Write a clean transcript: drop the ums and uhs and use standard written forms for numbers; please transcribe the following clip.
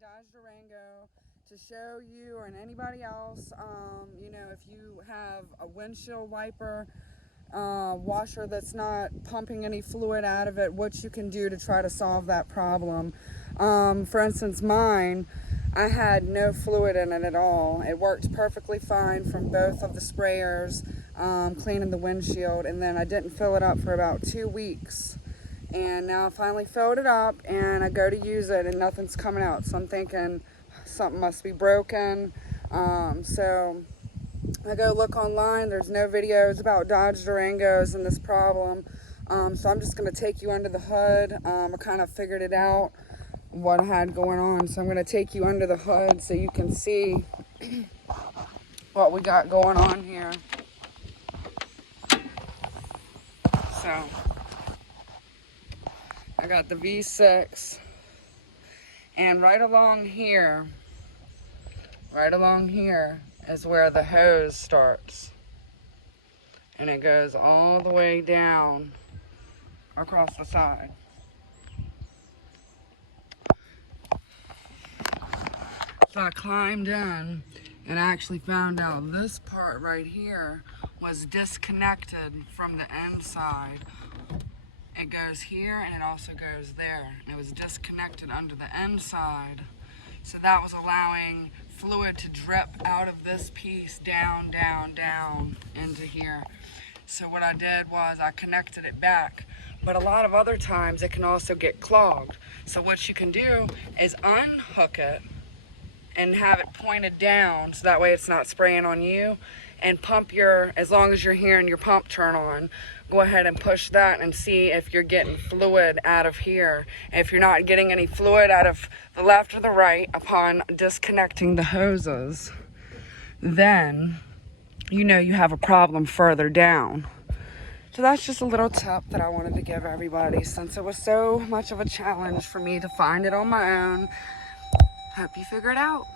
Dodge Durango to show you or anybody else, you know, if you have a windshield wiper washer that's not pumping any fluid out of it, what you can do to try to solve that problem. For instance, mine, I had no fluid in it at all. It worked perfectly fine from both of the sprayers, cleaning the windshield, and then I didn't fill it up for about 2 weeks. And now I finally filled it up and I go to use it and nothing's coming out. So I'm thinking something must be broken. So I go look online. There's no videos about Dodge Durangos and this problem. So I'm just going to take you under the hood. I kind of figured it out what I had going on. So I'm going to take you under the hood so you can see what we got going on here. So I got the V6, and right along here is where the hose starts, and it goes all the way down across the side. So I climbed in and actually found out this part right here was disconnected from the inside. It goes here and it also goes there. And it was disconnected under the inside. So that was allowing fluid to drip out of this piece down, down, down into here. So what I did was I connected it back. But a lot of other times it can also get clogged. So what you can do is unhook it and have it pointed down so that way it's not spraying on you, and pump as long as you're hearing your pump turn on, go ahead and push that and see if you're getting fluid out of here. If you're not getting any fluid out of the left or the right upon disconnecting the hoses, then you know you have a problem further down. So that's just a little tip that I wanted to give everybody since it was so much of a challenge for me to find it on my own. Hope you figure it out.